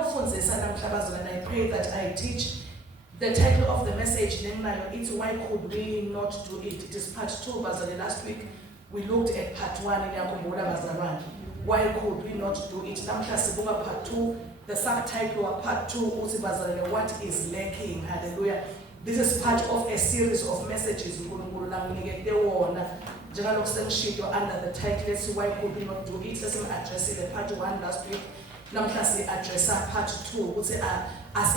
I pray that I teach. The title of the message, it's Why Could We Not Do It? It is part 2, but last week we looked at part 1 in Yakumbula Bazarwan. Why could we not do it? Namhla part 2, the subtitle of part 2, what is lacking? Hallelujah. This is part of a series of messages under the title, Why Could We Not Do It? Let's address the part 1 last week. Namhla address part 2. That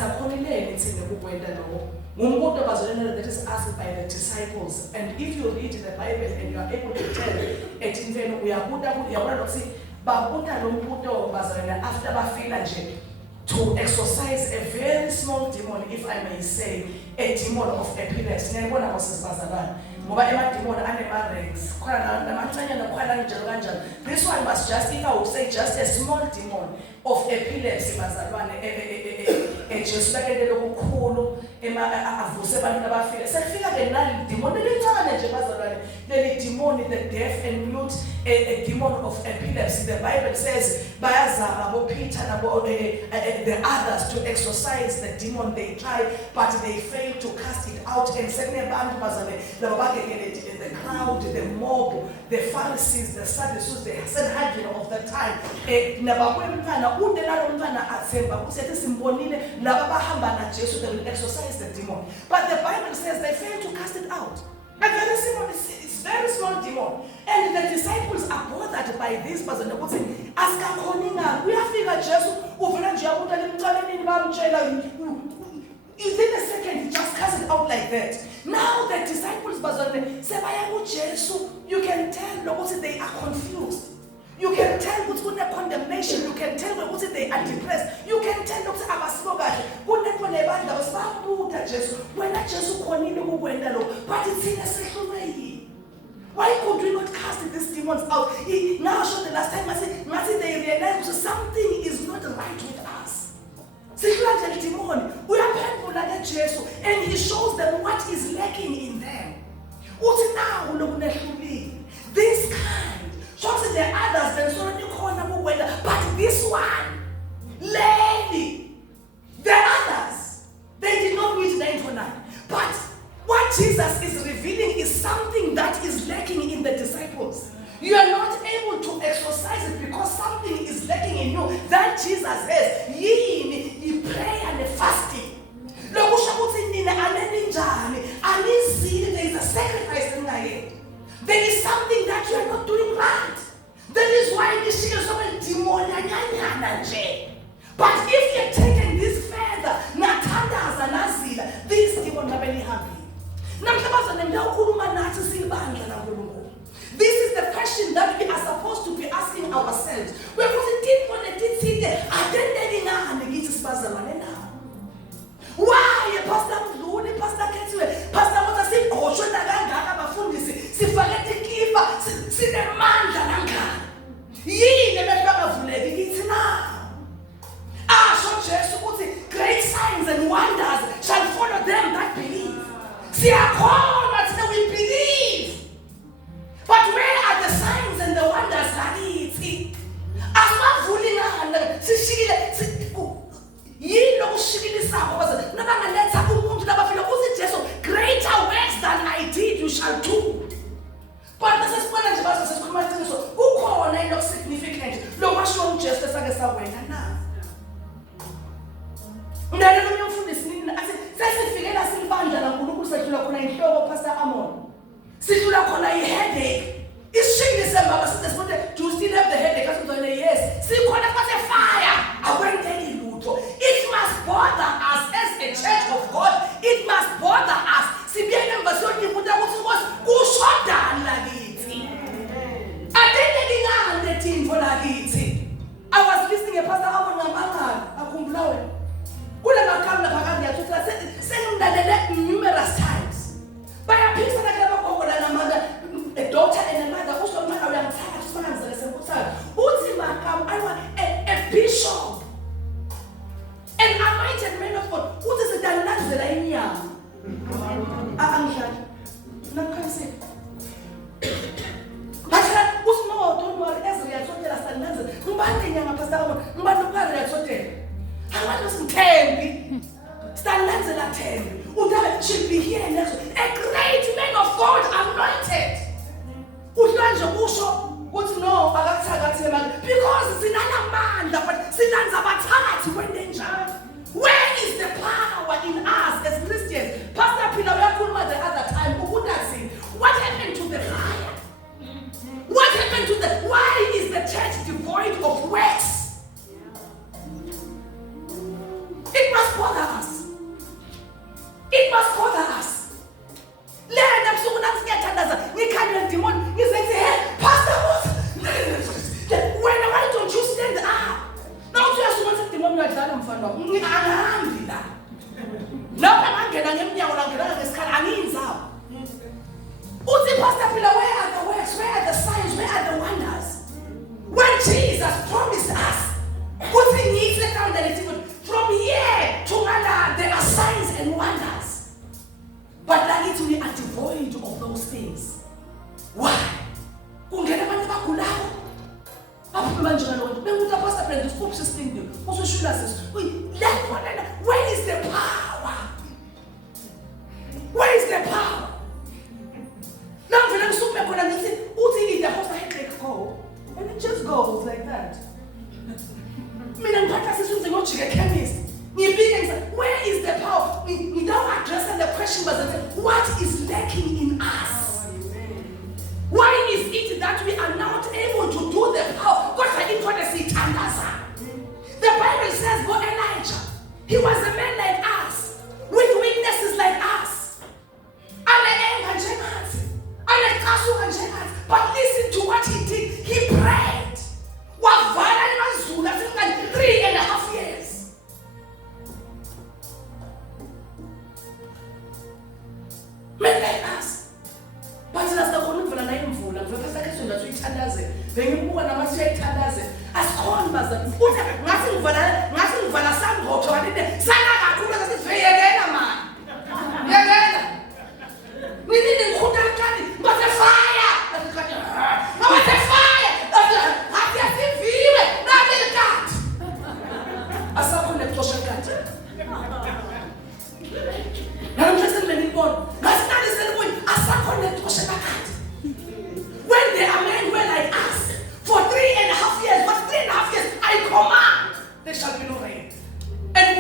is asked by the disciples. And if you read the Bible and you are able to tell to exorcise a very small demon, if I may say, a demon of epilepsy. This one was just, if I would say, just a small demon of epilepsy. The demon, the deaf and mute, a demon of epilepsy. The Bible says, the others to exorcise the demon, they tried, but they failed to cast it out. And the crowd, the mob, the Pharisees, the Sadducees, the Sanhedrin of the time, they will exorcise the demon. But the Bible says they failed to cast it out. A very simple, it's very small demon. And the disciples are bothered by this person. They would say, Aska Koninga, we have figured Jesus, within a second, he just cast it out like that. Now the disciples, you can tell they are confused. You can tell what's on the condemnation. You can tell what's they are depressed. You can tell what's but it's in a sexual way. Why could we not cast these demons out? He now showed the last time I said they realized something is not right with us. Demon, we are people like Jesus, and he shows them what is lacking in them. This kind shows the others, but this one, lady, the others, they did not meet 9 to 9. But what Jesus is revealing is something that is lacking in the disciples. You are not able to exercise it because something is lacking in you. That Jesus says, ye pray and fasting. There is a sacrifice in my head. There is something that you are not doing right. That is why this is so demon. But if you are taking this further, this demon will be happy. This is the question that we are supposed to be asking ourselves. We're why, Pastor Mluni, Pastor Ketwe, Pastor Motasi, Kosho Naganga, Bafundisi, Sifageti Kiva, Sinemanda Nanga. Ye never Vulegi, it's now. So Jesus, great signs and wonders shall follow them that believe. See, I call that we believe. But where are the signs and the wonders that it's it? As one fooling and greater works than I did, you shall do. But this is what I'm who call I look significant. No one show just as I guess I went now. I said, headache. Is she the same? Do you still have the headache? Yes. See, what was a fire? I went there. It must bother us as a church of God. It must bother us. See, I was listening to Pastor numerous times. By a piece of a daughter and a mother who's not a bishop, an anointed man of God. What is it that I say? But who's no, don't worry, Ezra, I told you last time. What was Tembi? Stand Lanzela Tembi. Udala should be here next week. A great man of God anointed. Udlanje usho. What no? Because zinanamandla, but sinanza bathakathi kwenenjalo. Where is the power in us as Christians? Pastor Pina Yakulma the other time, what happened to the fire? What happened to the, why is the church devoid of works? It must bother us. It must bother us. Why don't you stand up? Now just want to demon your dad and find out. Pastor Pila, where are the works? Where are the signs? Where are the wonders? When Jesus promised us, what he needs to come that from here to Ghana, there are signs and wonders. But that needs to be devoid of those things. Why? Where is the power? Where is the power? Now when I'm so mad, I say, "Uti the house I go," and it just goes like that. I'm not chemist. Where is the power? We don't address the question, but what is lacking in us? Why is it that we are not able to do the power? The Bible says, go Elijah. He was a man like us, with weaknesses like us. But listen to what he did. He prayed. 3.5 years. Men like us. But that's the one for the name full. And for the second, that's what it does. Then you move and I'm saying it does. As corn buzzer. Nothing for the sun go to it. Sana Kakuna is very again, man. We didn't put that candy, but the fire. But the fire. I just feel it. Not in the cat. I saw the Tosha cat. I'm just letting go. That's not the point. I saw the Tosha cat. When they are men were like us for 3.5 years, but 3.5 years, I command there shall be no rain. And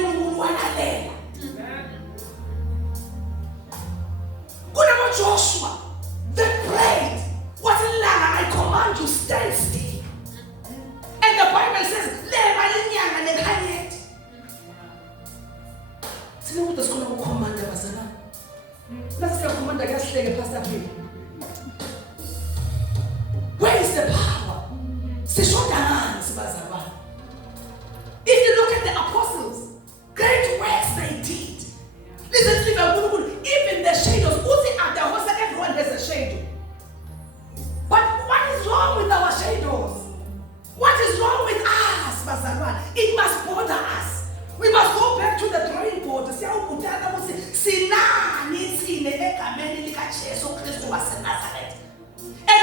good about Joshua, the prayed. What in Lana, I command you, stand still. And the Bible says, see what is going to command the Basana? Let's say command the gas leg Pastor P. Where is the power? See, show the hands, Basana. If you look at the apostles, great works they did. Listen to me, even the shadows, everyone has a shadow. But what is wrong with our shadows? What is wrong with us, Basarwan? It must bother us. We must go back to the drawing board to say, and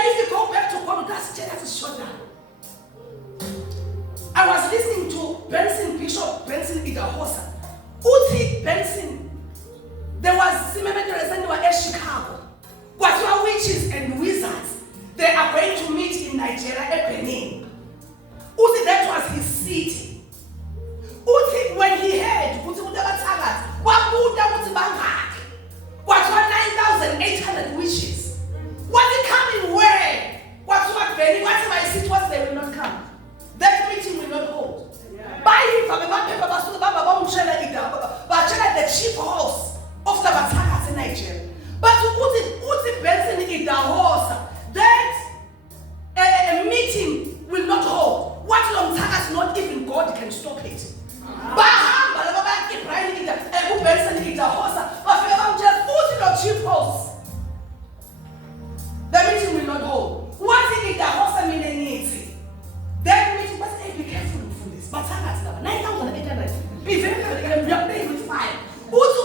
if you go back to God, that's Jesus' shoulder. I was listening to Bishop Benson Idahosa. Uti Benson. There was Chicago. What were witches and wizards? They are going to meet in Nigeria, Benin. Uti, that was his city. Uti, when he heard, what were 9,800 witches? Was it coming where? What my city was, they will not come. That meeting will not hold. Buy him from the chief house of the Batakas in Nigeria. But Uti Benson in the horse, that a meeting will not hold. What long takas, not even God can stop it. Chief house. The meeting will not hold. What is the horse meaning? That meeting, but be careful with this. But 9,800. Be very careful. We are playing with fire. What's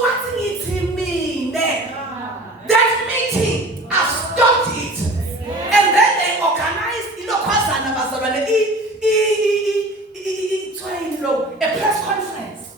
it mean? That meeting, I've stopped it. And then they organized, a press conference.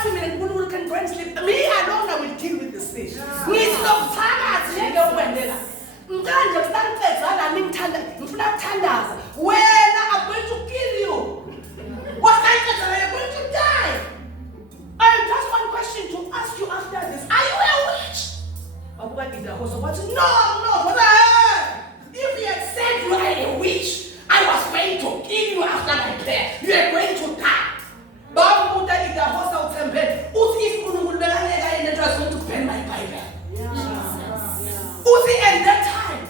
athi mina uNkulunkulu can grant sleep. Me alone I will deal with this thing. Ngizokuthakaza ngeke ukwendela. Ngicela nje kusanqedzana ningithanda ngifuna ukuthandaza. Wena I'm going to kill you. What I said you're going to die. I have just one question to ask you after this. Are you a witch? Babuka Idahosa what? No, what I heard. If you had said you are a witch, I was going to kill you after my prayer. You are going to die. Babuka Idahosa uthembe. Uthi if uNkulunkulu bekaneka yena was going to burn my Bible. Uthi at that time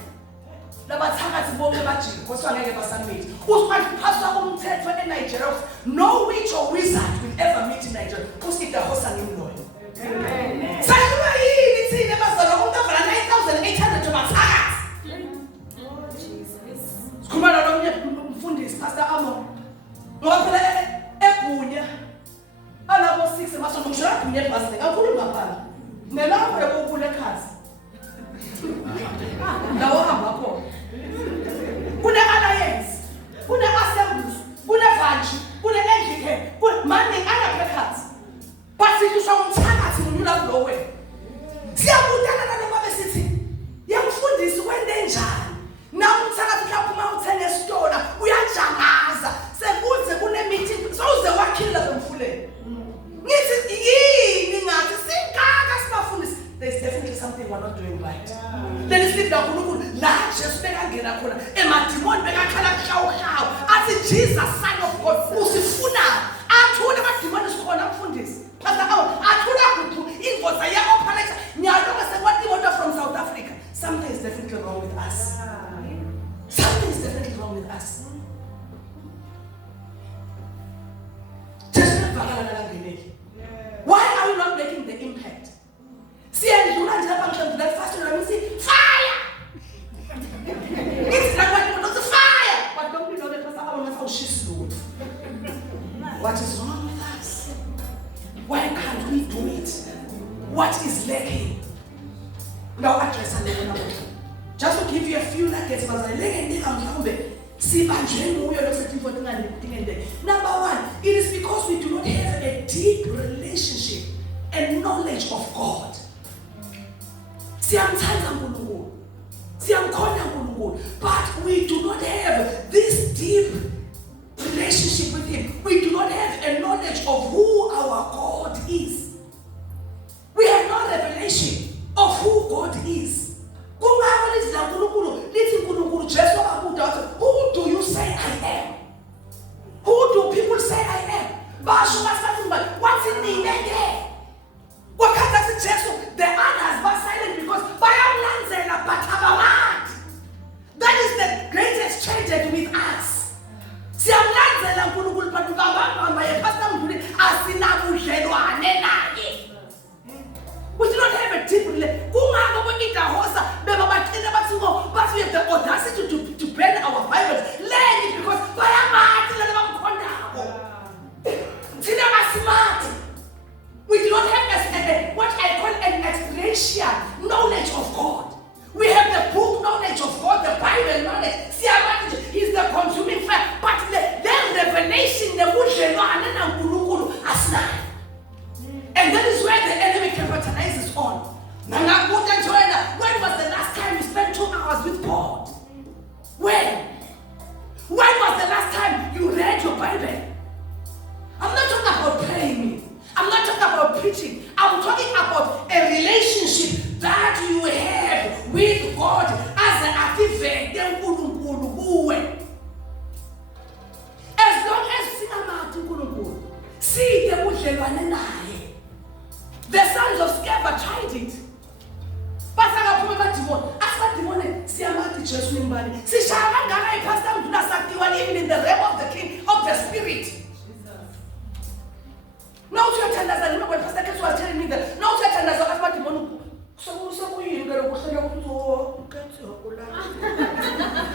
labathakathi bonke bajile kodwa ngeke basammeet. Uthi pastor umthetho eNigeria no witch or wizard will ever meet in Nigeria. Uthi Idahosa ngimloyo. Amen. Sayuba yini thina bazalwa umuntu avela 9800 bathakathi. Oh Jesus. Sikhuluma nomnye umfundisi Pastor Amo. Ngoba phela eBhunya alabo 6 emasonto ngishaya eBhunya ebhasini kakhulu ngaphandle. Nelapho ekukule ekhasi. Lawo hamba khona. Kune alliance, kune assemblies, kune vanchi, kune Anglican, kune manje anaphekhathi. Basifiswa umthakathi unyula kulowe. Siyabudana noma besithi yamfundisi wende njani. Na umthakathi mhlawumbe uthenge esitolo uyajangaza. Sekuze kune meeting soze wakhila bomfuleni. Ngithi yini ngathi singaka sibafundisi. There's definitely something we're not doing right. Then it's like uNkulunkulu la Jesu bekangena khona emadimoni bekakhala kuhlawuhlawu athi Jesus son of God usifuna athule amadimoni sikhona umfundisi Pastor Awo athula ukuthi ingoza ya operator nyalo sekwathi imoto from South Africa. Something is definitely wrong with us. Something is definitely wrong with us. Just why are we not making the impact? See, and you not have that fast and I see fire. It's like what you want to fire. But don't you know that Pastor Awo how she's doing? What is wrong with us? Why can't we do it? What is lacking? Now address and just to give you a few nuggets, but number one, it is because we do not have a deep relationship and knowledge of God. But we do not have this deep relationship with Him. We do not have a knowledge of who our God is. We have no revelation of who God is. Who do you say I am? Who do people say I am? What's in me? What kind of Jesus? The others were silent because that is the greatest challenge with us. We do not have a deep relationship. But we have the audacity to burn our Bibles. Learn it because we do not have what I call an experiential knowledge of God. We have the book knowledge of God, the Bible knowledge. He's the consuming fire. But the revelation, the and that is where the enemy capitalizes on. When was the last time you spent 2 hours with God? When was the last time you read your Bible? I'm not talking about praying. I'm not talking about preaching. I'm talking about a relationship that you have with God as an active. As long as see the sons of Sceva tried it. Even in the realm of the king of the spirit. Now to attend as I remember when Pastor Kesu was telling me that now to attend as I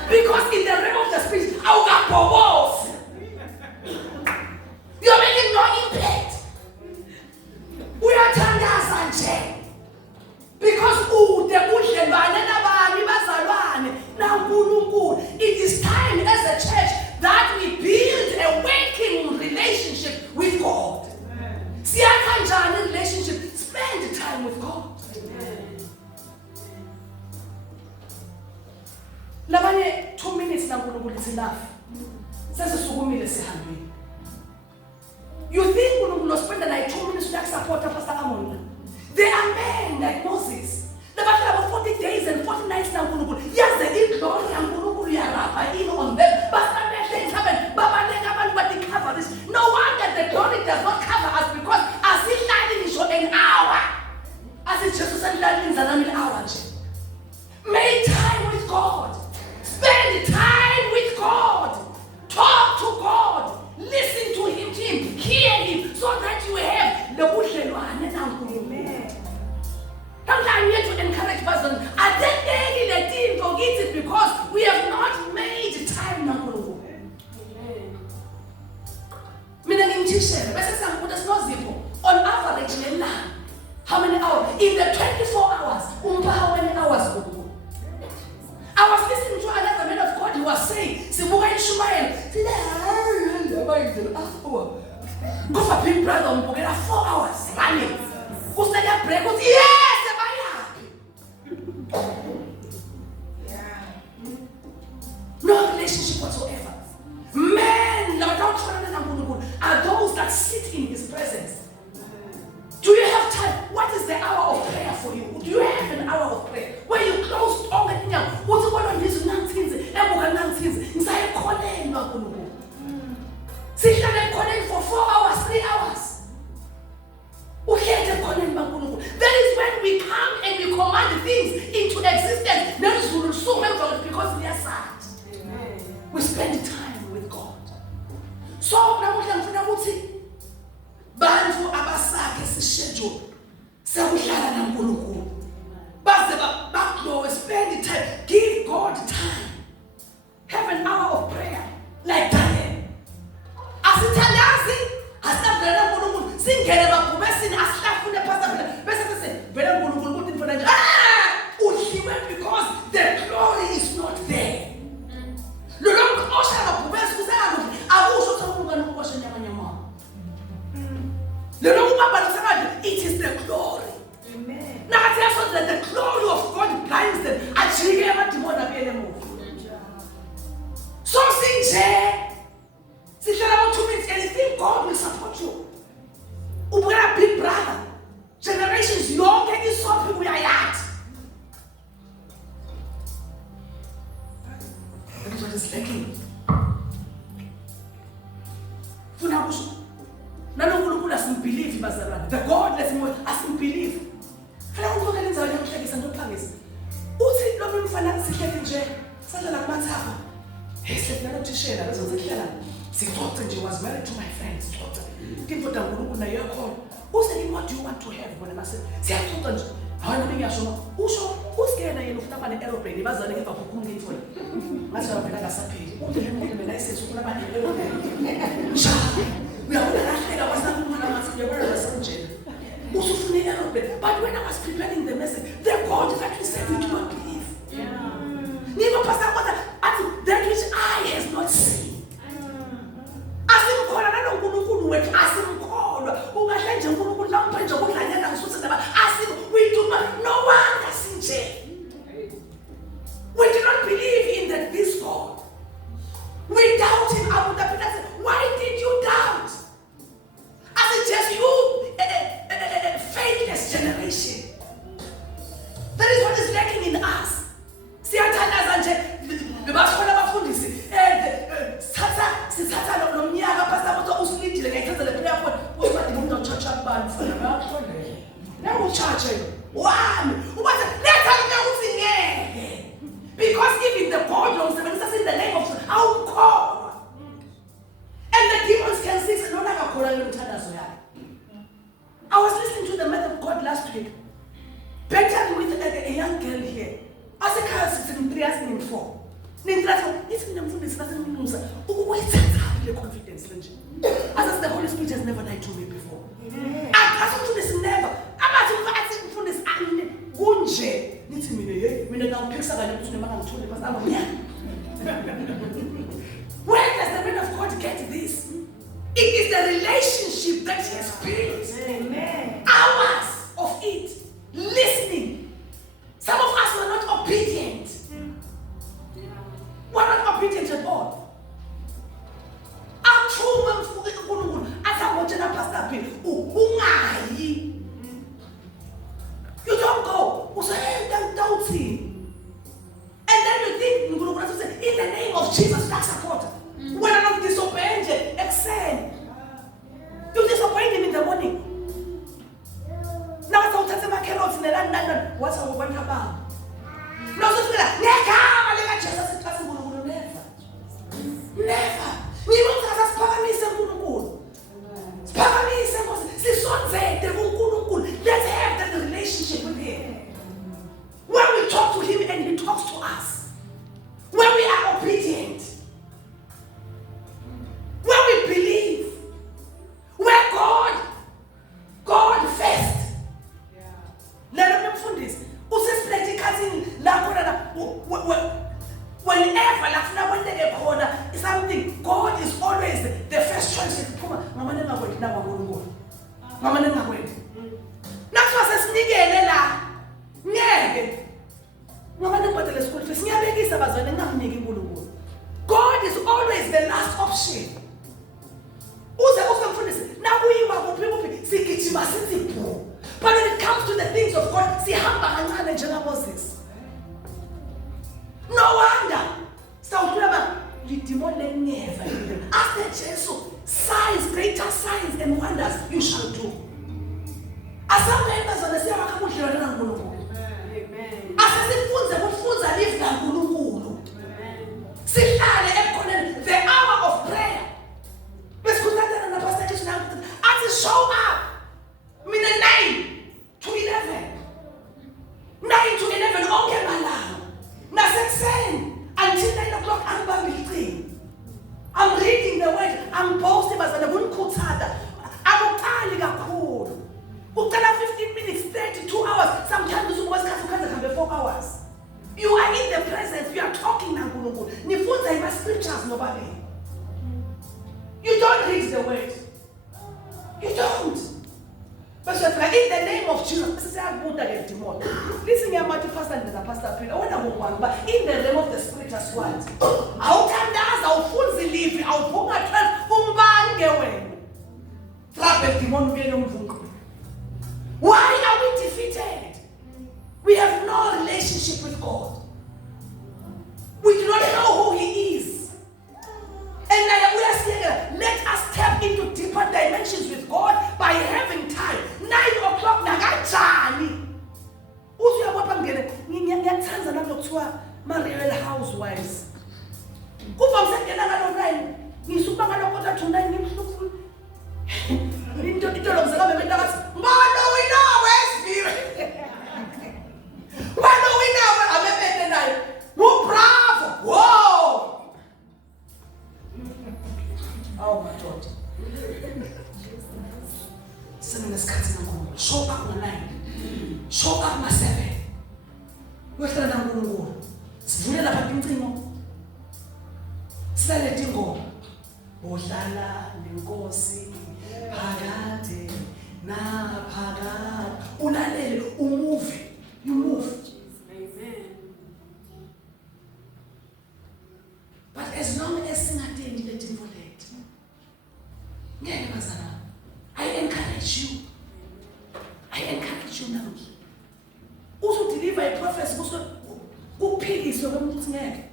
because in the realm of the spirit, you're making no impact. We are tenders and chain. Because it is time as a church that sesisukumile sihambile. You think uNkulunkulu spend like 2 minutes to support Pastor Amon? They are men like Moses. The battle about 40 days and 40 nights now. Yes, they did glory and even on them. But sometimes things happen. But they cover this. No wonder the glory does not cover us because as if landing is for an hour. As it's just landing is an hour. Make time with God. Spend time with God. Talk to God. Listen to Him, hear Him, so that you have the Amen. Sometimes we have to encourage persons. I think the team forgets it because we have not made time. On average, how many hours? In the 24 hours, how many hours? I was listening to another man of God who was saying, Sibuka Ishmael, go for big brother on 4 hours running. Who's that break? Yes, no relationship whatsoever. Men are those that sit in His presence. Do you have time? What is the hour of prayer for you? Do you have an hour of prayer where you close all the things? What's going on? These nonsense. For 4 hours, 3 hours. That is when we come and we command things into existence. Because we are sad. We spend time with God. So bantu abasakhe sishedule sekudlala naNkulunkulu baze baklowe spend time, give God time, have an hour of prayer like Daniel. Asithandazi asabela naNkulunkulu singene babhubesini asihlafune phasa bese vele uNkulunkulu uthi mfana nje udliwe because the glory is not there. Lokho osha babhubesi kusengakuthi akusho ukuthi uNkulunkulu ukosha nyama. It is the glory. Amen. Now that the glory of God blinds them. Something there. Say about 2 minutes, anything God will support you. We are a big brother. Generations long and you saw people we are at. That is what is lacking. Doesn't believe the God doesn't believe. He was married to my friends. What do you want to have? When I said, but when I was preparing the message, the God that we said we do not believe. That which eye has not seen. We do not, no one has seen Jay. We do not believe in this God. We doubt Him. Why did you doubt? As it just you, faithless generation. That is what is lacking in us. See, because giving the God in the name of our God. And the demons can see. I was listening to the man of God last week, better with a young girl here. As a car sitting 3 years in 4. It's confidence. As the Holy Spirit has never lied to me before. I to this never. Where does the man of God get this? It is the relationship that he has built. Amen. Hours of it. Listening. Some of us were not obedient. We're not obedient at all. phi ungayi. You don't go. You say, hey, don't see. And then you think, in the name of Jesus, that's support. When I'm not disobeying, excel. You disappoint him in the morning. Now I'm talking about carrots in the land. What's our one about? No, so Jesus, never. We won't have us paramise uNkulunkulu. Paramise Nkosi. Sisonzete uNkulunkulu. Let's have that relationship with him. When we talk to him and he talks to us. When we are obedient. When we believe. Where God first. Let me find this. Whenever something, God is always the first choice. God is always the last option. But when it comes to the things of God, Moses. No wonder. After Jesus, signs, greater signs and wonders you shall do. As some members of the same the hour of prayer. As show up. 9 to 11. 9 to 11, okay, my now 16 until 9 o'clock, I'm reading the word, I'm posting, but I wouldn't quote harder. I'm cool. 15 minutes, 32 hours, sometimes you must come 4 hours. You are in the presence, you are talking now. Nifunza in scriptures, nobody. You don't read the word. You don't. But in the name of Jesus, listen, you're my pastor and the pastor prayed. But in the name of the Spirit as well. How can that? I'll full the leaf. I'll put my why are we defeated? We have no relationship with God. We do not know who He is. And we are saying, let us step into deeper dimensions with God by having time. 9 o'clock, Nagachani. Mariel housewives. Whoa! Oh my God. Show up my 9. Show up my 7. What's the number of war? Sivula lapha incingo. Silalethe ingoma. Odlala nenkosi phakade na phakade. Ulalele umuve. You move. Amen. But as long as singatendi letintfo lethu. Ngeke bazana. I encourage you. I encourage you now. Also deliver a prophecy. Who pays your ngeke.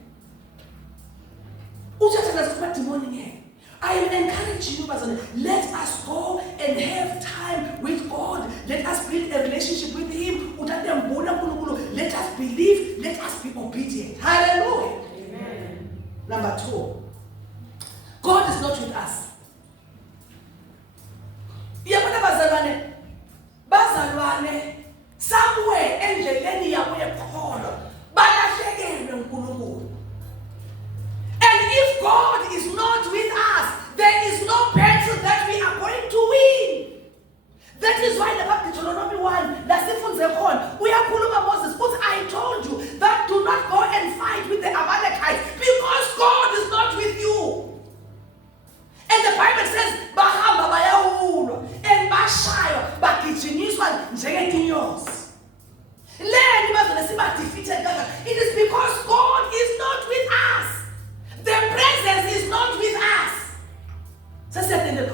I am encouraging you, Pastor. Let us go and have time with God. Let us build a relationship with Him. Let us believe. Let us be obedient. Hallelujah. Amen. Number 2. God is not with us. Somewhere endleleni yabo yekholo balahlekelwe uNkulunkulu. And if God is not with us, there is no battle that we are going to win. That is why the Bible, Deuteronomy 1, Moses, but I told you that do not go and fight with the Amalekites because God is not with you. And the Bible says, bahamba bayawulwa and bashaywa bagijinyiswa njengetinyosi. It is because God is not with us. The presence is not with us.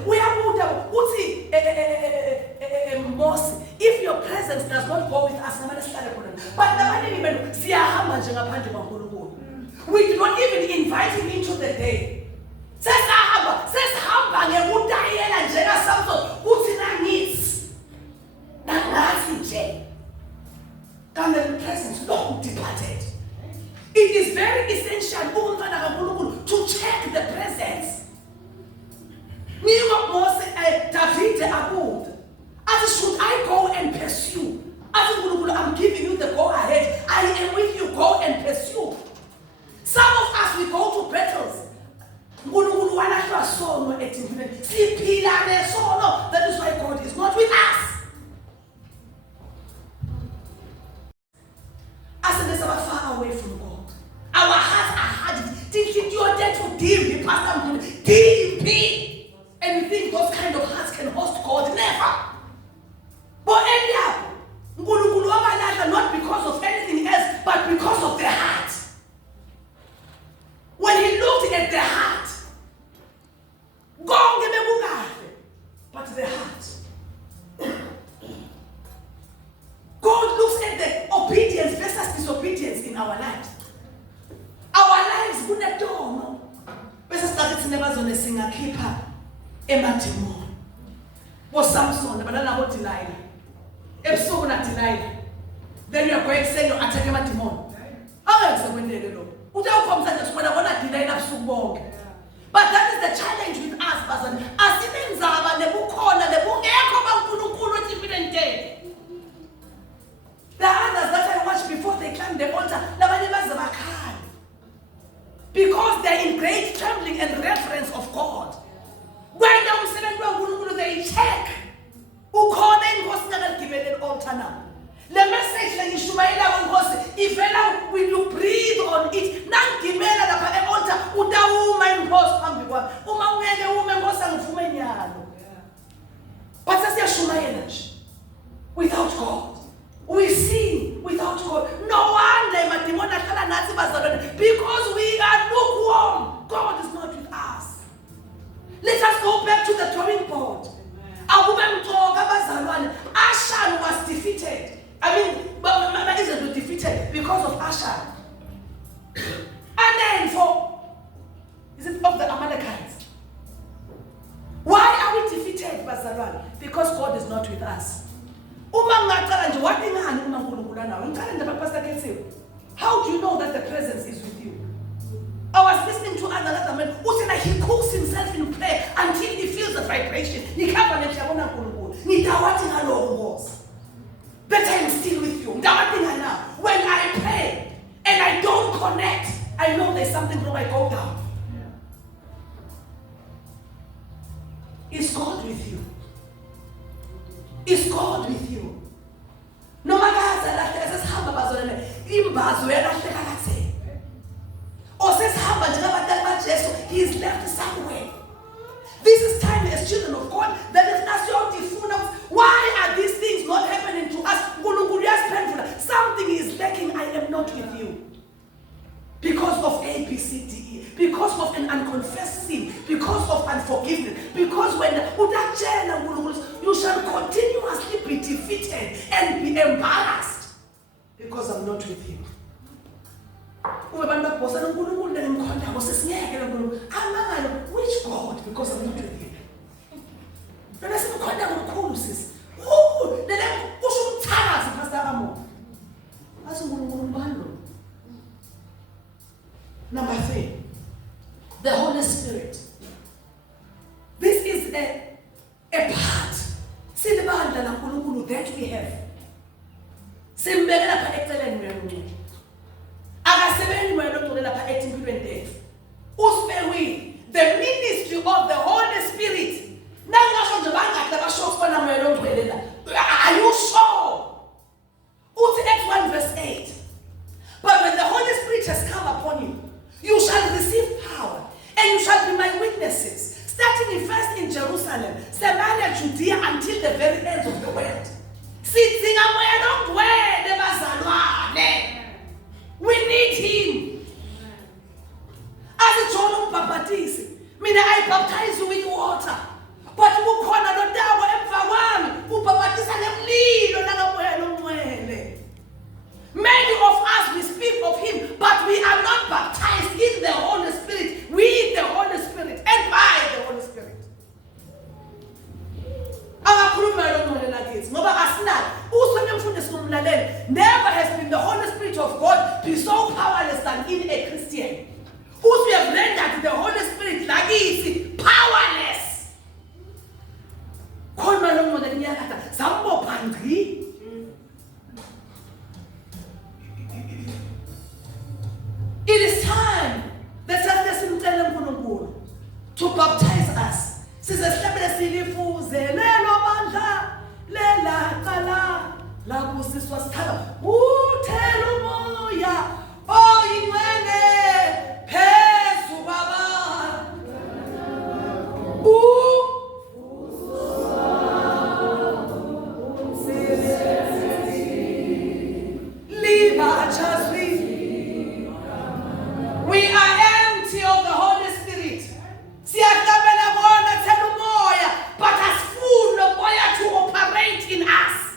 We are presence does not go with us. But we do not even invite him into the day. And the presence long departed. It is very essential to check the presence. David Abud. Should I go and pursue? I'm giving you the go ahead. I am with you. Go and pursue. Some of us, we go to battles. That is why God is not with us. As it is far away from God. Our hearts are hardened. Think you are there to deal, Pastor DP. And you think those kind of hearts can host God? Never. But not because of anything else, but because of the heart. When he looked at the heart, but the heart. God looks at the obedience versus disobedience in our lives. Our lives good door. Versus that it's never gonna sing a keeper. Ematimo. Was Samson, but not Delilah. If so not Delilah, then you are going to say you attack Ematimo. How else are we going to do? But that is the challenge with us, person. The others that I watched before they climbed the altar, because they're in great trembling and reverence of God. When they check who called in was not given an altar now. The message that Ishmael was, if will you breathe on it? Not give me an altar, Uda woman was woman was but that's Ishmael. Without God. We sin without God. No wonder because we are lukewarm. God is not with us. Let us go back to the drawing board. Ashan was defeated. Israel was defeated because of Ashan. And then of the Amalekites. Why are we defeated, Bazaran? Because God is not with us. How do you know that the presence is with you? I was listening to another man who said that he cooks himself in prayer until he feels the vibration. But I'm still with you. When I pray and I don't connect, I know there's something wrong. I go down. Is God with you? Is God with you? No matter how he is left somewhere. This is time as children of God that why are these things not happening to us? Something is lacking. I am not with you. Because of A, B, C, D, E. Because of an unconfessed sin. Because of unforgiveness. Because when you shall continuously be defeated and be embarrassed. Because I'm not with you. Which God? Because I'm not with you. Number 3, the Holy Spirit. This is a part that we have. The ministry of the Holy Spirit. Are you sure? Acts 1 verse 8. But when the Holy Spirit has come upon you, you shall receive power, and you shall be my witnesses, starting first in Jerusalem, Samaria, Judea, until the very ends of the world. We need him. As a John Baptist, I baptize you with water. but kukhona lodawo emva kwami ubhabhatisa ngemlilo nakamoya lomncwele. Many of us, we speak of him, but we are not baptized in the Holy Spirit, with the Holy Spirit, and by the Holy Spirit. Never has been the Holy Spirit of God be so powerless than in a Christian. Who we have rendered the Holy Spirit like is powerless. It is time to baptize us. We are empty of the Holy Spirit. But as full of fire to operate in us.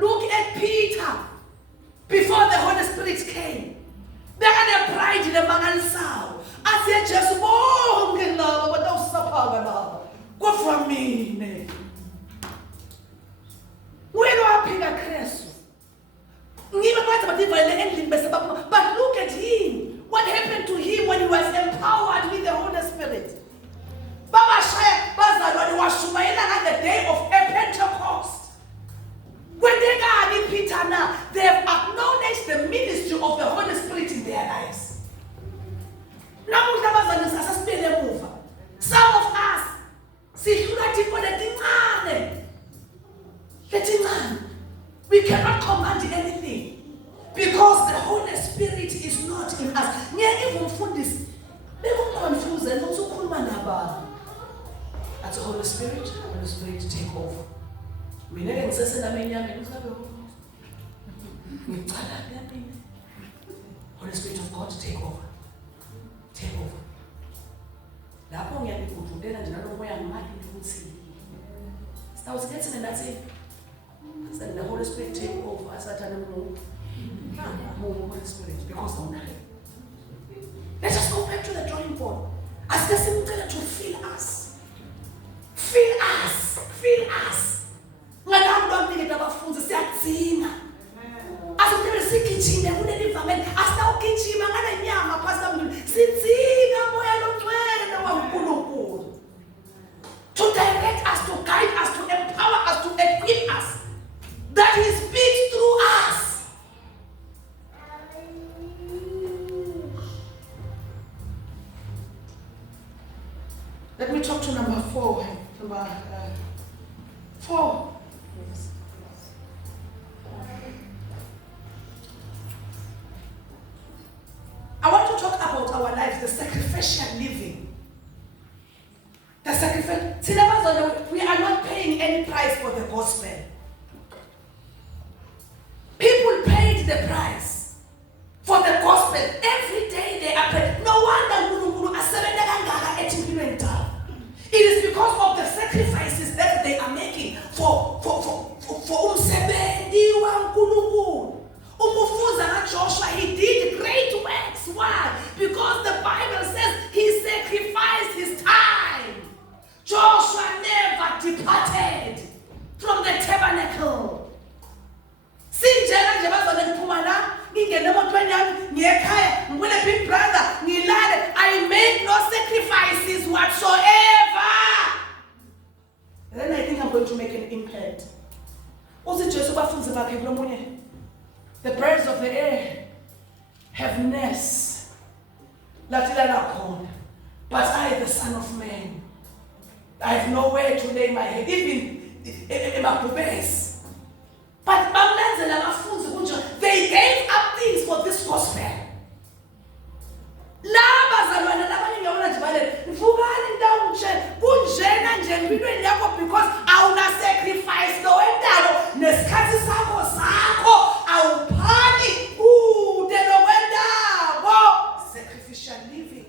Look at Peter before the Holy Spirit came. They had a pride in the Mangansao. I said, just go from me. Where do I pick a crest? But look at him. What happened to him when he was empowered with the Holy Spirit? On the day of Pentecost. When they got in Peter now, they have acknowledged the ministry of the Holy Spirit in their lives. Some of us, we cannot command anything because the Holy Spirit is not in us. That's the Holy Spirit take over. Holy Spirit of God, take over. Take over. I was getting and that's it. I said, the Holy Spirit take over. I said, move Holy Spirit because I'm not. Let us go back to the drawing board. Ask the same to fill us. Fill us. Fill us. To direct us, to guide us, to empower us, to equip us, that He speaks through us. Let me talk to number 4. Number 4. I want to talk about our lives, the sacrificial living. The sacrifice. We are not paying any price for the gospel. People paid the price for the gospel. Every day they are paid. No wonder it is because of the sacrifices that they are making for umsebenzi waNkulunkulu. Joshua, he did great works. Why? Because the Bible says he sacrificed his time. Joshua never departed from the tabernacle. Big brother, I made no sacrifices whatsoever. Then I think I'm going to make an impact. The birds of the air have nests, but I, the Son of Man, I have nowhere to lay my head, even in my base. But they gave up things for this gospel. Because I will not sacrifice no sacrificial living.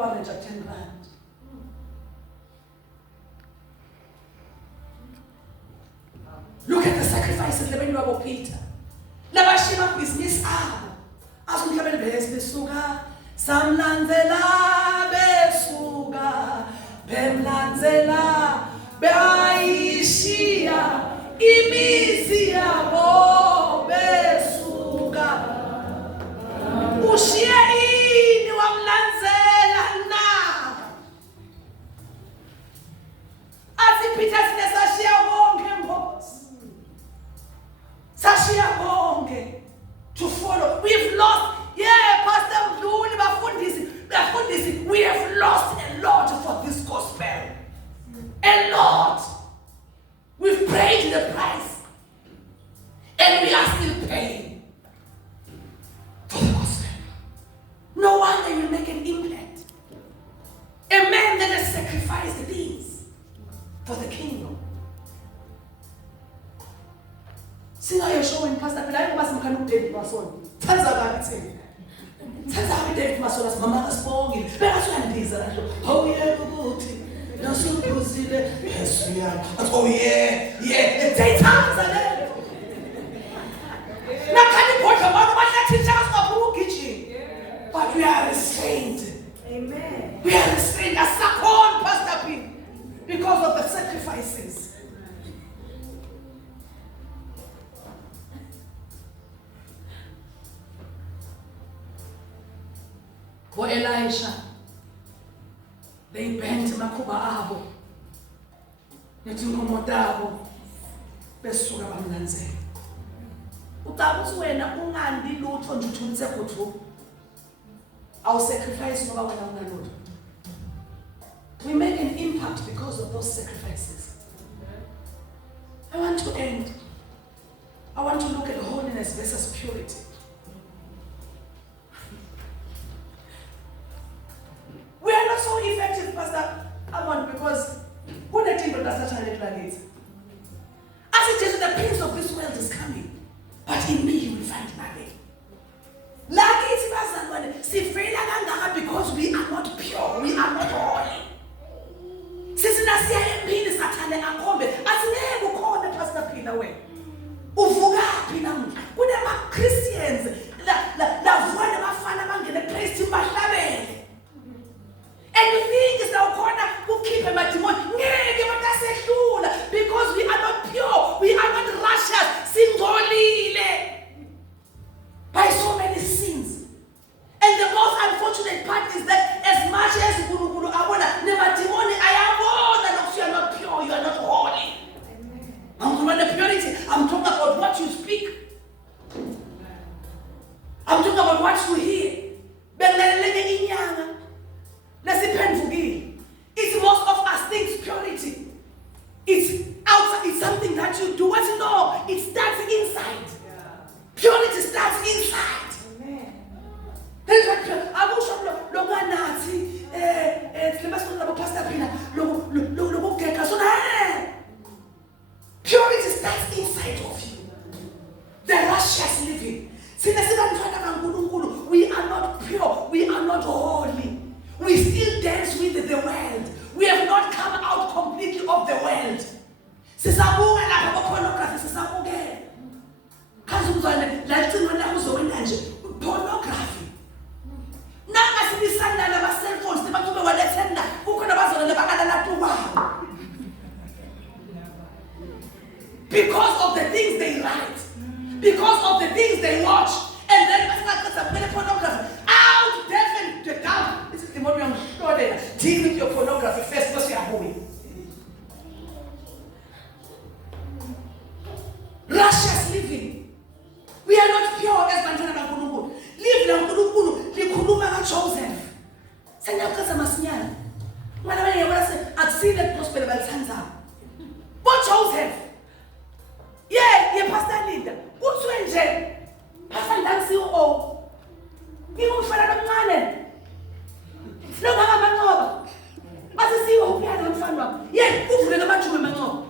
arrange 10 rand. Look at the sacrifices the menu of Peter. Labashima business abo. Asukabele besuka samlandzela besuka bemlandzela beayishia imizi yabo besuka ushiye ini wamlandzela na athi Peter sinesashiya konke mbosi sashiya konke to follow. We've lost, Pastor Mduli, bafundisi, we have lost a lot for this gospel. A lot. We've paid the price. And we are still paying for the gospel. No wonder you make an impact. A man that has sacrificed things for the kingdom. Singayo showing Pastor Pilayo basimkhana uDavid Masola. Thanza kathi. Thanza uDavid Masola simama kasibonge. Bekasandiza la. Oh yeah ukuthi. Nasuphuzile. Yes we are. Oh yeah. They thanza le. Nakhani photha abantu bahlathi njalo ngaphukithi. But we are restrained. Amen. We are restrained as support Pastor P because of the sacrifices. For Elisha, they bent makhuba abo netinkomo tabo besuka bamlandzela. Utabuthi wena ungandi lutho nje uthulise khuthu. Our sacrifice ngoba wena ungalutho. We make an impact because of those sacrifices. I want to end. I want to look at holiness versus purity. We are not so effective, Pastor Amon, because who the thing does not try to planet? As it is, the prince of this world is coming, but in me you will find nothing. Like it's because we are not pure, we are not holy. Sisi nasiya empini sathane akhombe asingeke ukhona Pastor Pina we. Uvukaphi namuhla? Kunama Christians la vona bafana bangene praise team bahlabele. And you think it's now corner who keep a matimony because we are not pure, we are not righteous, singolile by so many sins. And the most unfortunate part is that as much as Guru Abona, Nematimoni, I am more than you are not pure, you are not holy. I'm talking about the purity, I'm talking about what you speak. I'm talking about what you hear. It's most of us thinks purity. It's outside, it's something that you do. What you know, it starts inside. Purity starts inside. That's what I wish purity starts inside of you. The righteous living. We are not pure. We are not holy. We still dance with the world. We have not come out completely of the world. Sisabuka lapha pornography sisabuke. Kazumzwane la cingwana uzowena nje pornography. Nanga sibisana la cell phones sebakube walethenda kukhona bazona labakala tuwa. Because of the things they write. Because of the things they watch. And then pornography out definitely the down. This is the moment I'm sure they deal with your pornography first because you are holy. Righteous living. We are not pure as Bantwana Bankulunkulu. Live na Nkulunkulu likhuluma ka Joseph. Sengiyakhaza masinyana. Ngala wena yabona se akusile gospel balithanza. Bo Joseph. Yeah, Pastor Linda. Kuthwe nje Pastor Nancy o. Ngimufana nomncane. Lokho amancoba. Asisiwe uphiyana umfana wakho. Yey, uvule ngamajume emancoba.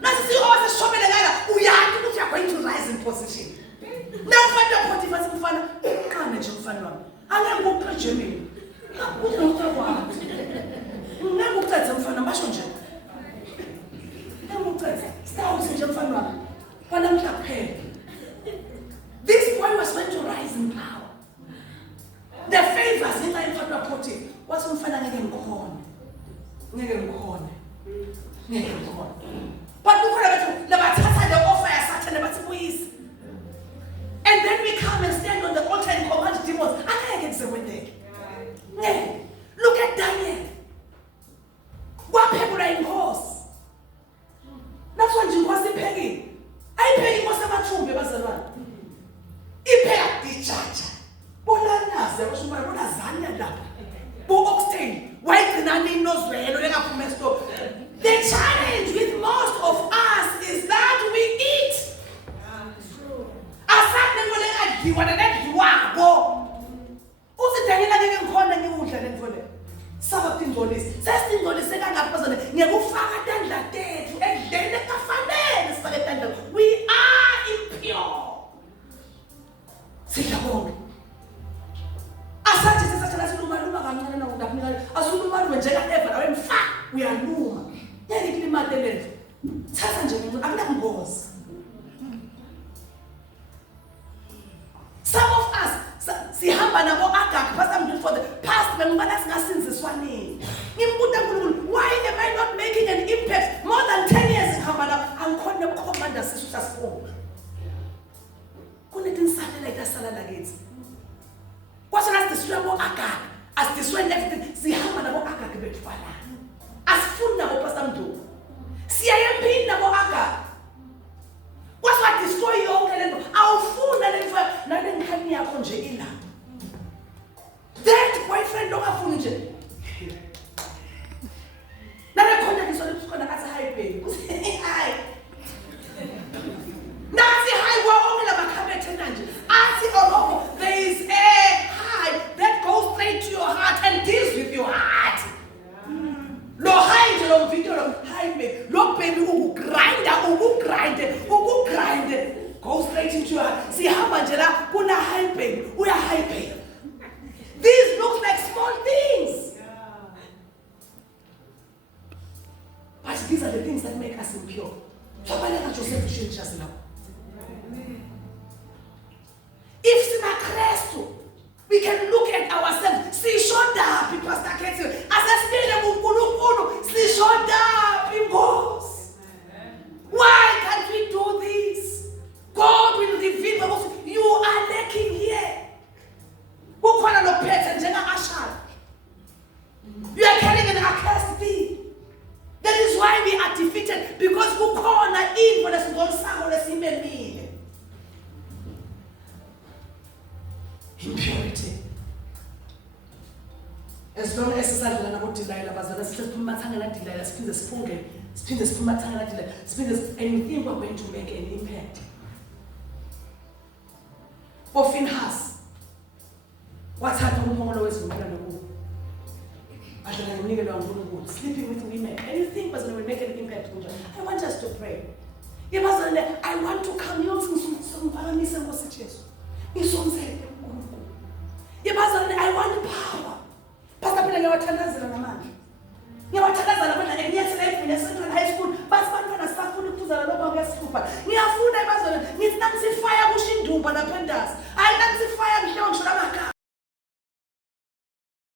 Nasisiwe waseshobele ngala uyathi ukuthi you are going to rise in position. Now find a Potiphar umfana uqane nje umfana wami. Angeke ukupreje mina. Uzotha kwayo. ngeke ngikhona. But kukhona bethu labathatha le offer yaSathane bathi buyisa. And then we come and stand on the altar and command demons. Angeke kusekwenzeke. Ngeke. Look at Daniel. Waphekula inkosi. Nathi nje inkosi iphekile. Ayipheki inkosi amathumbe bazalwane. Ipheka ijaja. Bona naze abashumana bona zanya lapha. Bo oxtail. Wayigcina inozwelo lengaphuma esto. The challenge with most of us is that we eat. Asante ngolenga diwa nedliwako. Usidangela ngeke ngikhona ngikudla lentfole. Saba tindolisi. Sesindolise kangaphezulu ngekufaka tandla tethu edlele kafanele sifake tandla. We are impure. Siyabonga. Asathi sesathatha siluma kancane na ungakunika asuluma njeka Eva nawe mfa uyaluma. Yeke imali lento. Thatha nje akunambozi. Some of us sihamba nabo Agag pastor I'm for the past ngibona singasinziswaneni. Ngimbuza uNkulunkulu why am I not making an impact more than 10 years ngihamba na angikhona ukukhomanda sisu sasifonga. Kunetinsana like asala lakithi. Kwasana siswe bo Agag asiswe everything sihamba nabo Agag betfala. Asifuni nabo pastor Mdu. Siyayempini nabo Agag. Waswa destroy yonke lento awufuna lento nale ngikhani yakho nje ila. That boyfriend ongafuni nje. Nale khona ngisole khona athi hi babe. Hi. Nathi hi wa onke lamakhabethe nanje. Athi oh there is a hi that goes straight to your heart and deals with your heart. Lo hi nje lo video lo hi babe. Lo baby ukugrind go straight into your heart. Sihamba nje la kuna hi babe. Uya hi babe. These look like small things. But these are the things that make us impure. So Joseph should just now. If sina Kristu, we can look at ourselves. Si shoda pi Pastor Ketsi. Asasibele uNkulunkulu si shoda pi Nkosi. Why can't we do this? God will reveal us. You are lacking here. Ukhona lophethe njenga Ashara. You are carrying an accursed thing. That is why we are defeated, because kukhona into lesingolosako lesimemile. Impurity. As long as sisadlala nabo Delilah bazala siphuma mathanga na Delilah siphinde siphuma mathanga na Delilah and you think we're going to make an impact. For Phinehas, what's happened sleeping with women, and you think was going to make an impact? I want us to pray. I want to come here. I want power. Pastor Peter, you are